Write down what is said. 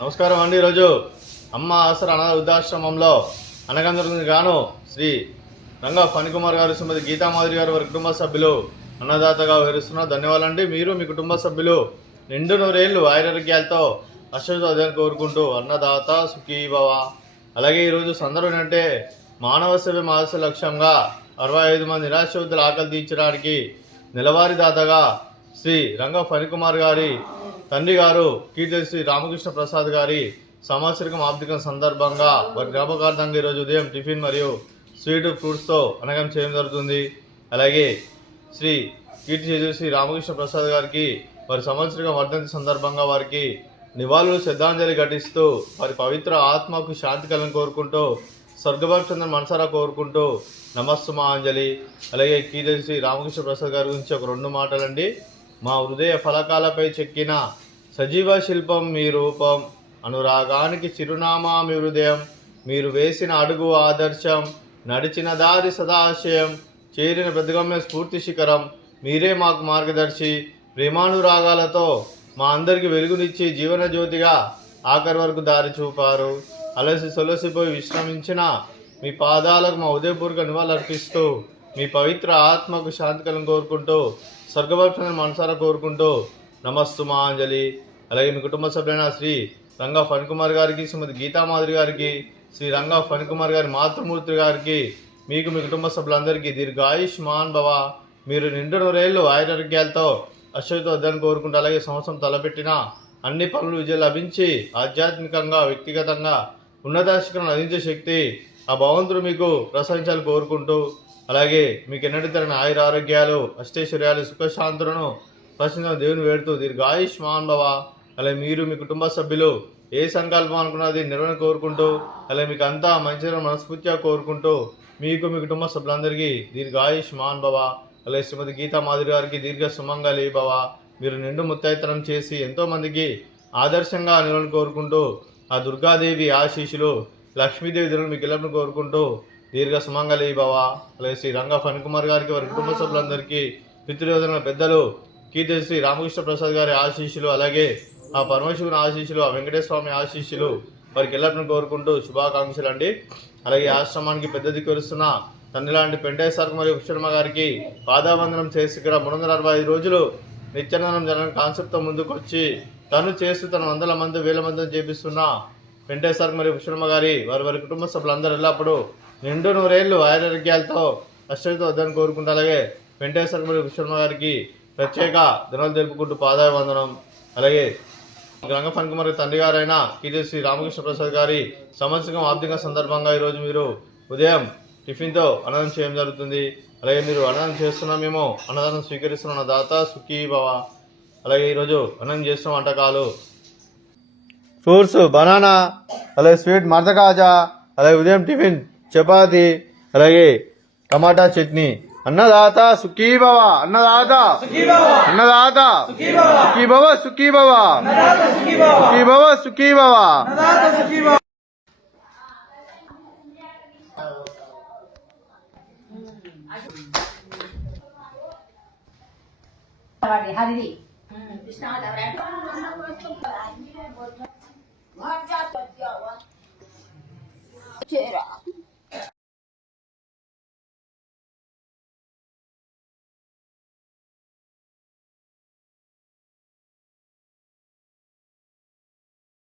నమస్కారం అండి. ఈరోజు అమ్మ ఆసరా అనాథ వృద్ధాశ్రమంలో అనగందరికి గాను శ్రీ రంగా ఫణికుమార్ గారు, శ్రీమతి గీతామాధురి గారు, వారి కుటుంబ సభ్యులు అన్నదాతగా వివరిస్తున్నారు. ధన్యవాదాలండి. మీరు మీ కుటుంబ సభ్యులు నిండు నూరేళ్లు ఆయురారోగ్యాలతో అశ్వదాన్ని కోరుకుంటూ అన్నదాత సుఖీభవ. అలాగే ఈరోజు సందర్భం ఏంటంటే మానవ సేవ మానవ లక్ష్యంగా 65 మంది నిరాశ్రయుల ఆకలి తీర్చడానికి నెలవారీ దాతగా శ్రీ రంగా ఫణికుమార్ గారి తండ్రి గారు కీర్తి రామకృష్ణ ప్రసాద్ గారి సంవత్సరికం ఆర్థిక సందర్భంగా వారి జ్ఞాపకార్థంగా ఈరోజు ఉదయం టిఫిన్ మరియు స్వీట్ ఫ్రూట్స్తో అనగం చేయడం జరుగుతుంది. అలాగే శ్రీ కీర్తి శ్రీ రామకృష్ణ ప్రసాద్ గారికి వారి సంవత్సరికం వర్ధంతి సందర్భంగా వారికి నివాళులు శ్రద్ధాంజలి ఘటిస్తూ వారి పవిత్ర ఆత్మకు శాంతి కలను కోరుకుంటూ స్వర్గభక్షణ మనసారా కోరుకుంటూ నమస్సుమాంజలి. అలాగే కీర్తి శ్రీ రామకృష్ణ ప్రసాద్ గారి గురించి ఒక 2 మాటలండి. మా హృదయ ఫలకాలపై చెక్కిన సజీవ శిల్పం మీ రూపం, అనురాగానికి చిరునామా మీ హృదయం, మీరు వేసిన అడుగు ఆదర్శం, నడిచిన దారి సదాశయం, చేరిన ప్రతిగమ్య స్ఫూర్తి శిఖరం, మీరే మాకు మార్గదర్శి. ప్రేమానురాగాలతో మా అందరికి వెలుగునిచ్చి జీవన జ్యోతిగా ఆఖరి వరకు దారి చూపారు. అలసి సొలసిపోయి విశ్రమించిన మీ పాదాలకు మా ఉదయపూర్వక నివాళులర్పిస్తూ మీ పవిత్ర ఆత్మకు శాంతి కలను కోరుకుంటూ స్వర్గభక్షణ మనసారా కోరుకుంటూ నమస్సుమాంజలి. అలాగే మీ కుటుంబ సభ్యులైన శ్రీ రంగా ఫణికుమార్ గారికి, శ్రీమతి గీతామాధురి గారికి, శ్రీ రంగా ఫణికుమార్ గారి మాతృమూర్తి గారికి, మీకు మీ కుటుంబ సభ్యులందరికీ దీర్ఘాయుష్మాన్ భవ. మీరు నిండు నూరేళ్లు ఆయురారోగ్యాలతో అశ్వదాన్ని కోరుకుంటూ అలాగే సంవత్సరం తలపెట్టిన అన్ని పనులు విజయం లభించి ఆధ్యాత్మికంగా వ్యక్తిగతంగా ఉన్నత శిఖరం అందించే శక్తి ఆ భగవంతుడు మీకు ప్రసాదించాలని కోరుకుంటూ అలాగే మీకు ఎన్నటి తరని ఆయురారోగ్యాలు అష్టైశ్వర్యాలు సుఖశాంతులను ప్రశ్న దేవుని వేడుతూ దీర్ఘాయుష్మాన్ భవ. అలాగే మీరు మీ కుటుంబ సభ్యులు ఏ సంకల్పం అనుకున్నది నిర్వహణ కోరుకుంటూ అలాగే మీకు అంతా మంచిగా మనస్ఫూర్తిగా కోరుకుంటూ మీకు మీ కుటుంబ సభ్యులందరికీ దీర్ఘాయుష్మాన్ భవ. అలాగే శ్రీమతి గీతామాధురి గారికి దీర్ఘ సుమంగళి భవ. మీరు నిండు ముత్తైతనం చేసి ఎంతోమందికి ఆదర్శంగా నిలవని కోరుకుంటూ ఆ దుర్గాదేవి ఆశీస్సులు లక్ష్మీదేవి దినులు మీకు ఇళ్ళను కోరుకుంటూ దీర్ఘ సుమంగళి భవ. అలాగే శ్రీ రంగా ఫణికుమార్ గారికి వారి కుటుంబ సభ్యులందరికీ పితృయోధన పెద్దలు కీర్తి శ్రీ రామకృష్ణ ప్రసాద్ గారి ఆశీస్సులు అలాగే ఆ పరమశివుని ఆశీస్సులు ఆ వెంకటేశ్వర స్వామి ఆశీస్సులు వారికి ఎల్లప్పుడూ కోరుకుంటూ శుభాకాంక్షలు అండి. అలాగే ఆశ్రమానికి పెద్ద దిక్కురుస్తున్న తండ్రి లాంటి పెంటేశ్వర మరియు పుష్పమ్మ గారికి పాదావందనం చేసి ఇక్కడ 365 రోజులు నిత్యానందనం జరగని కాన్సెప్ట్తో ముందుకు వచ్చి తను చేస్తూ తన 100 మంది 1000 మందిని చేపిస్తున్న పెంటేశ్వర మరియు పుష్పమ్మ గారి వారి కుటుంబ సభ్యులందరూ ఎల్లప్పుడూ నిండు నూరేళ్లు ఆయురారోగ్యాలతో అశ్వతో వద్దని కోరుకుంటూ అలాగే వెంకటేశ్వర మరియు పుష్పమ్మ గారికి ప్రత్యేక ధనాలు తెలుపుకుంటూ పాదాభివందనం. అలాగే రంగా ఫణికుమార్ తండ్రి గారైన కీర్తి శ్రీ రామకృష్ణ ప్రసాద్ గారి సంవత్సరం ఆర్థిక సందర్భంగా ఈరోజు మీరు ఉదయం టిఫిన్తో అన్నదానం చేయడం జరుగుతుంది. అలాగే మీరు అన్నదానం చేస్తున్నామేమో అన్నదానం స్వీకరిస్తున్న దాత సుఖీభవ. అలాగే ఈరోజు అన్నం చేస్తున్న వంటకాలు ఫ్రూట్స్ బనానా, అలాగే స్వీట్ మర్దకాజా, అలాగే ఉదయం టిఫిన్ చపాతి, అలాగే టమాటా చట్నీ. అన్నదాత సుఖీభవ, అన్నదాత అన్నదాత సుఖీభవ సుఖీభవ సుఖీభవ సుఖీభవ. హరి కృష్ణ